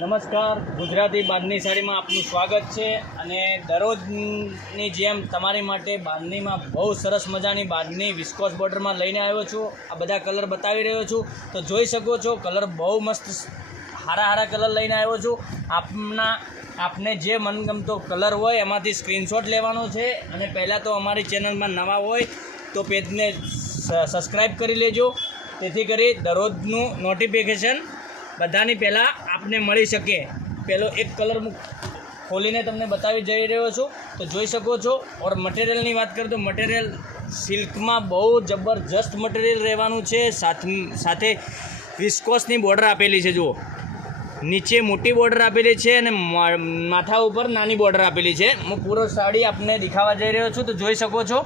નમસ્કાર. ગુજરાતી બાંધણી સાડીમાં આપનું સ્વાગત છે અને દરરોજની જેમ તમારી માટે બાંધણીમાં બહુ સરસ મજાની બાંધણી વિસ્કોસ બોર્ડરમાં લઈને આવ્યો છું. આ બધા કલર બતાવી રહ્યો છું. તો જોઈ શકો છો, કલર બહુ મસ્ત હારા હારા કલર લઈને આવ્યો છું. આપના, આપને જે મનગમતો કલર હોય એમાંથી સ્ક્રીનશોટ લેવાનો છે. અને પહેલાં તો અમારી ચેનલમાં નવા હોય તો પેજને સબસ્ક્રાઈબ કરી લેજો. તેથી કરી દરરોજનું નોટિફિકેશન. બધાની પહેલાં આપને મળી શકે. પહેલો એક કલર હું ખોલીને તમને બતાવી જઈ રહ્યો છું. તો જોઈ શકો છો. ઓર મટીરિયલની વાત કરું તો મટીરિયલ સિલ્કમાં બહુ જબરજસ્ત મટીરિયલ રહેવાનું છે. સાથ વિસ્કોસની બોર્ડર આપેલી છે, જુઓ. નીચે મોટી બોર્ડર આપેલી છે અને માથા ઉપર નાની બોર્ડર આપેલી છે. હું પૂરો સાડી આપને દેખાવા જઈ રહ્યો છું. તો જોઈ શકો છો.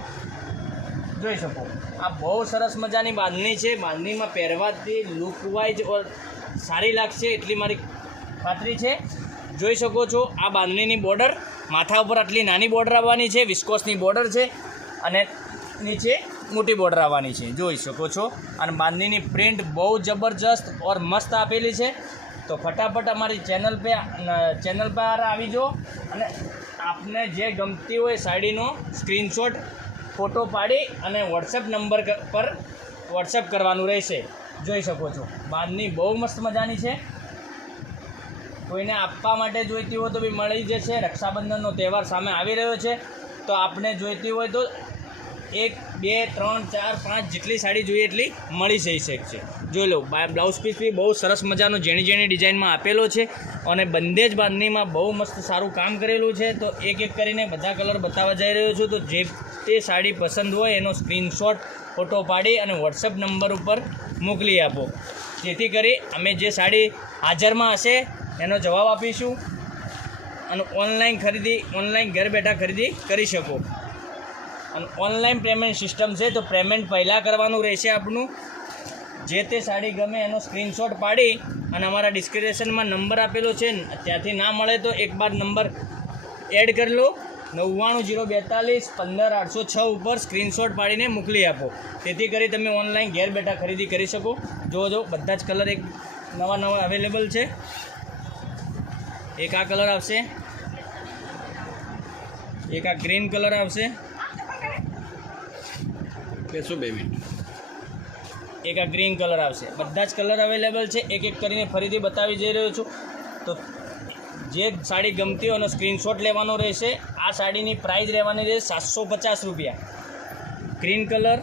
જોઈ શકો. આ બહુ સરસ મજાની બાંધણી છે. બાંધણીમાં પહેરવાથી લુક વાઇઝ ઓર સારી લાગશે એટલી મારી ખાતરી છે. જોઈ શકો છો આ બાંધણીની બોર્ડર, માથા ઉપર આટલી નાની બોર્ડર આવવાની છે, વિસ્કોસની બોર્ડર છે અને નીચે મોટી બોર્ડર આવવાની છે. જોઈ શકો છો. અને બાંધણીની પ્રિન્ટ બહુ જબરજસ્ત ઓર મસ્ત આપેલી છે. તો ફટાફટ અમારી ચેનલ પે ચેનલ પર આવી જાઓ અને આપને જે ગમતી હોય સાડીનો સ્ક્રીનશોટ, ફોટો પાડી અને વોટ્સએપ નંબર પર વોટ્સએપ કરવાનું રહેશે. જોઈ શકો છો. બાંધની બહુ મસ્ત મજાની છે. કોઈને આપવા માટે જોઈતી હોય તો બી મળી જશે. રક્ષાબંધનનો તહેવાર સામે આવી રહ્યો છે. તો આપણે જોઈતી હોય તો એક, બે, ત્રણ, ચાર, પાંચ જેટલી સાડી જોઈએ એટલી મળી જઈ શકશે જોઈ લો બ્લાઉઝ પીસ બી બહુ સરસ મજાનો ઝીણી ઝીણી ડિઝાઇનમાં આપેલો છે અને બંને જ બાંધણીમાં બહુ મસ્ત સારું કામ કરેલું છે. તો એક એક કરીને બધા કલર બતાવવા જઈ રહ્યો છું. તો જે તે સાડી પસંદ હોય એનો સ્ક્રીનશોટ, ફોટો પાડી અને વોટ્સઅપ નંબર ઉપર મોકલી આપો. જેથી કરી અમે જે સાડી હાજરમાં હશે એનો જવાબ આપીશું અને ઓનલાઈન ખરીદી, ઓનલાઈન ઘર બેઠા ખરીદી કરી શકો. અને ઓનલાઈન પેમેન્ટ સિસ્ટમ છે, તો પેમેન્ટ પહેલાં કરવાનું રહેશે આપણું જે તે સાડી ગમે એનો સ્ક્રીનશોટ પાડી અને અમારા ડિસ્ક્રિપ્શનમાં નંબર આપેલો છે. ત્યાંથી ના મળે તો એક બાર નંબર એડ કરી લો. નવ્વાણું જીરો બેતાલીસ પંદર આઠસો છ ઉપર સ્ક્રીનશોટ પાડીને મોકલી આપો. તેથી કરી તમે ઓનલાઈન ઘેર બેઠા ખરીદી કરી શકો. જો જો બધા જ કલર એક નવા નવા અવેલેબલ છે. એક આ કલર આવશે. એક આ ગ્રીન કલર આવશે. બેસો બે મિનિટ. એક આ ગ્રીન કલર આવશે. બધા જ કલર અવેલેબલ છે. એક એક કરીને ફરીથી બતાવી જઈ રહ્યો છું. તો જે સાડી ગમતી હોય એનો સ્ક્રીનશોટ લેવાનો રહેશે. આ સાડીની પ્રાઇસ રહેવાની રહેશે સાતસો પચાસ રૂપિયા. Green colour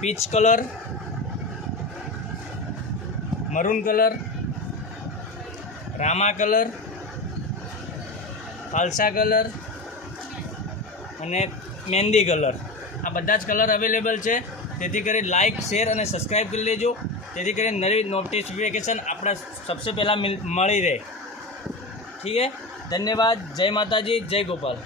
peach colour maroon colour Rama colour ફાલસા કલર અને મહેંદી કલર આ બધા જ કલર અવેલેબલ છે. તેથી કરી લાઇક શેર અને સબસ્ક્રાઈબ કરી લેજો. તેથી કરીને નવી નોટિફિકેશન આપણા સૌથી પહેલાં મળી રહે. ઠીક હે? ધન્યવાદ. જય માતાજી, જય ગોપાલ.